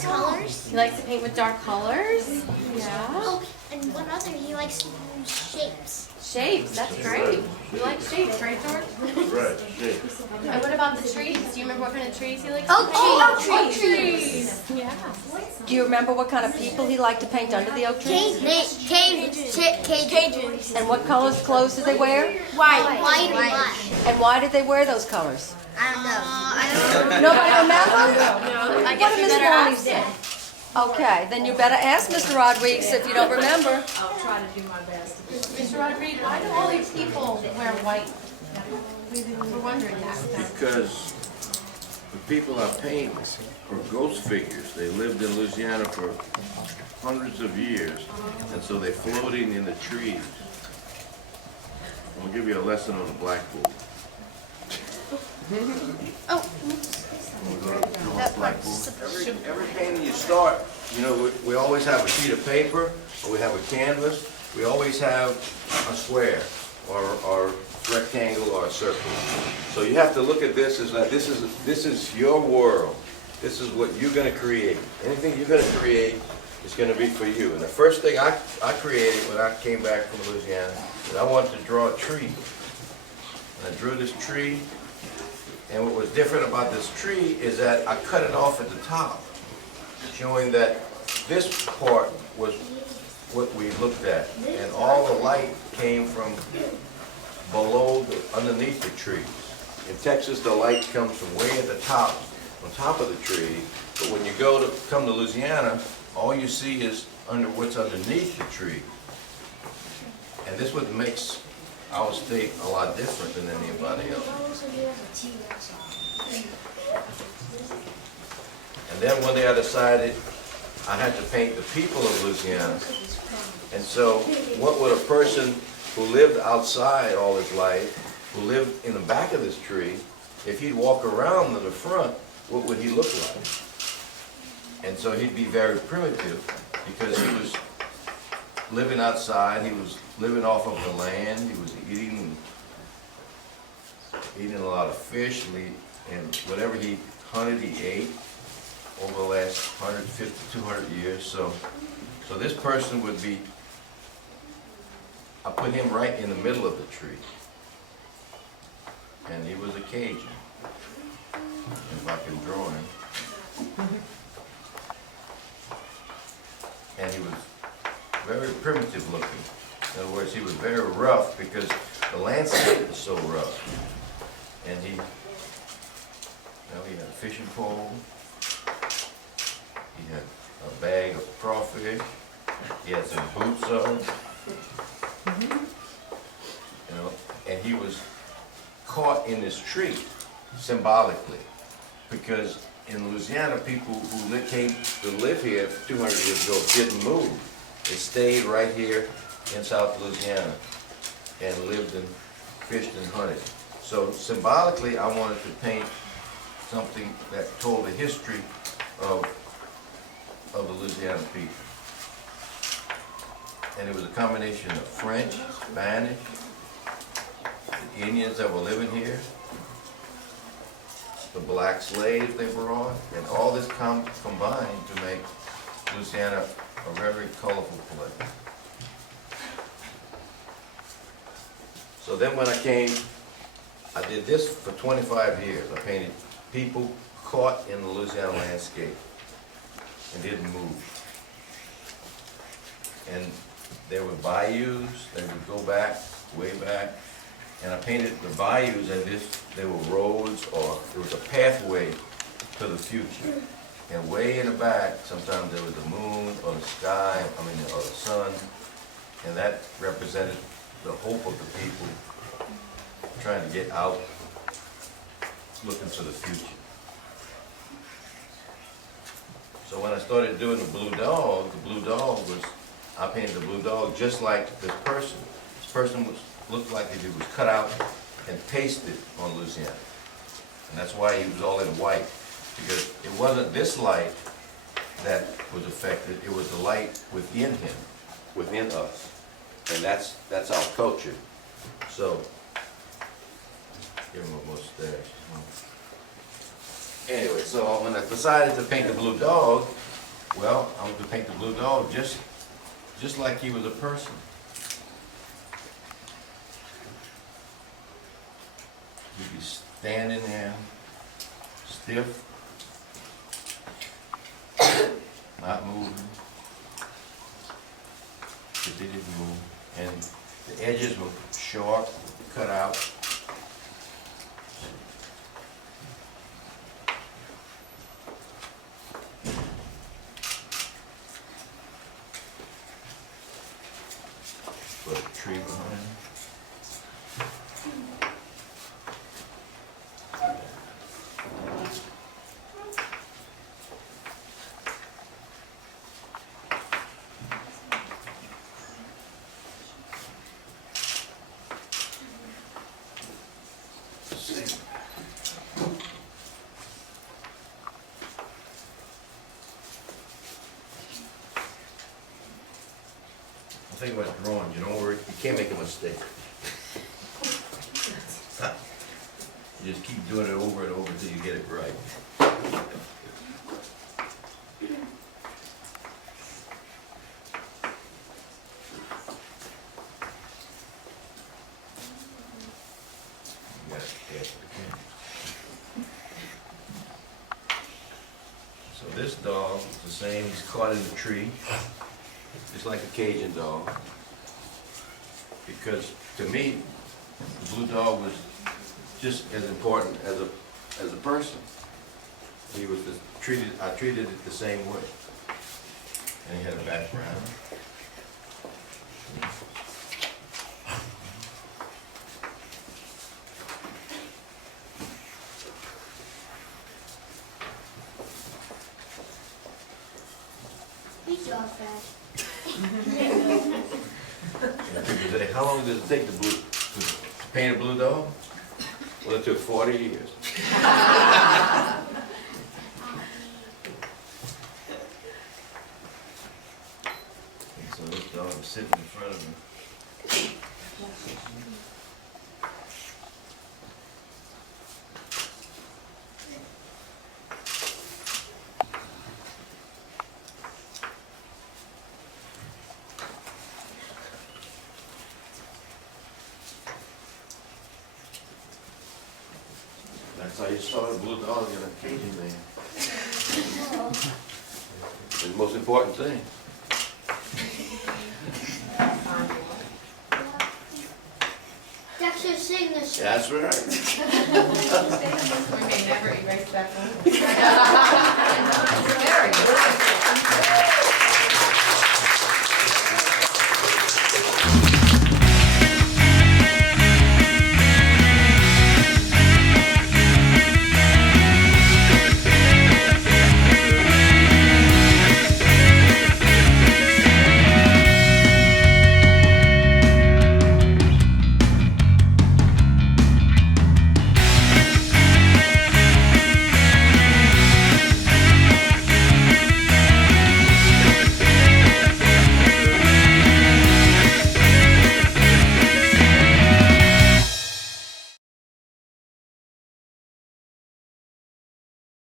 dark colors. He likes to paint with dark colors. Yeah. Oh, and one other, he likes to use shapes. Shapes, that's great. You like shapes, right, George? Right, shapes. And what about the trees? Do you remember what kind of trees he likes Oak to paint? trees. Oak trees. Yeah. Do you remember what kind of people he liked to paint under the oak tree? Cajuns. And what colors clothes did they wear? White and black. And why did they wear those colors? I don't know. Nobody remember? No, I What guess did we Miss better Lonnie ask say? him. Okay, then you better ask Mr. Rodriguez if you don't remember. I'll try to do my best. Mr. Rodrigue, why do all these people wear white? We're wondering that. Because the people I paint are ghost figures. They lived in Louisiana for hundreds of years, and so they're floating in the trees. I'm gonna give you a lesson on the blackboard. Oh, That every painting you start, you know, we always have a sheet of paper, or we have a canvas. We always have a square, or rectangle, or a circle. So you have to look at this as that this is your world. This is what you're going to create. Anything you're going to create is going to be for you. And the first thing I created when I came back from Louisiana is I wanted to draw a tree. And I drew this tree. And what was different about this tree is that I cut it off at the top, showing that this part was what we looked at. And all the light came from below, underneath the trees. In Texas, the light comes from way at the top, on top of the tree. But when you come to Louisiana, all you see is what's underneath the tree. And this what makes our state a lot different than anybody else. And then one day I decided I had to paint the people of Louisiana. And so what would a person who lived outside all his life, who lived in the back of this tree, if he'd walk around to the front, what would he look like? And so he'd be very primitive because he was living outside, he was living off of the land, he was eating a lot of fish, and whatever he hunted, he ate over the last 150, 200 years. So this person would be, I put him right in the middle of the tree. And he was a Cajun, if I can draw him. And he was very primitive looking. In other words, he was very rough because the landscape was so rough. And he had a fishing pole, he had a bag of crawfish, he had some boots on, and he was caught in this tree, symbolically, because in Louisiana, people who came to live here 200 years ago didn't move. They stayed right here in South Louisiana and lived and fished and hunted. So symbolically, I wanted to paint something that told the history of the Louisiana people. And it was a combination of French, Spanish, the Indians that were living here, the black slaves they brought, and all this combined to make Louisiana a very colorful place. So then when I came, I did this for 25 years. I painted people caught in the Louisiana landscape and didn't move. And there were bayous, they would go back, way back, and I painted the bayous as if they were roads or there was a pathway to the future. And way in the back, sometimes there was the moon or the sky, or the sun, and that represented the hope of the people trying to get out, looking to the future. So when I started doing the blue dog was, I painted the blue dog just like this person. This person looked like he was cut out and pasted on Louisiana. And that's why he was all in white, because it wasn't this light that was affected, it was the light within him, within us. And that's our culture. So, give him a mustache. Anyway, so when I decided to paint the blue dog, Well, I want to paint the blue dog just like he was a person. He'd be standing there, stiff, not moving. But they didn't move. And the edges were sharp, cut out. Put a tree behind him. The thing about drawing, you can't make a mistake. You just keep doing it over and over until you get it right. You gotta add to the canvas. So this dog is the same, he's caught in the tree. It's like a Cajun dog, because to me, the blue dog was just as important as a person. He was I treated it the same way, and he had a background. Big dog, Fred. And people say, how long does it take to paint a blue dog? Well, it took 40 years. And so this dog was sitting in front of me. That's how you start a blue dog in a Cajun man. It's the most important thing. That's your signature. That's right. We may never erase that one.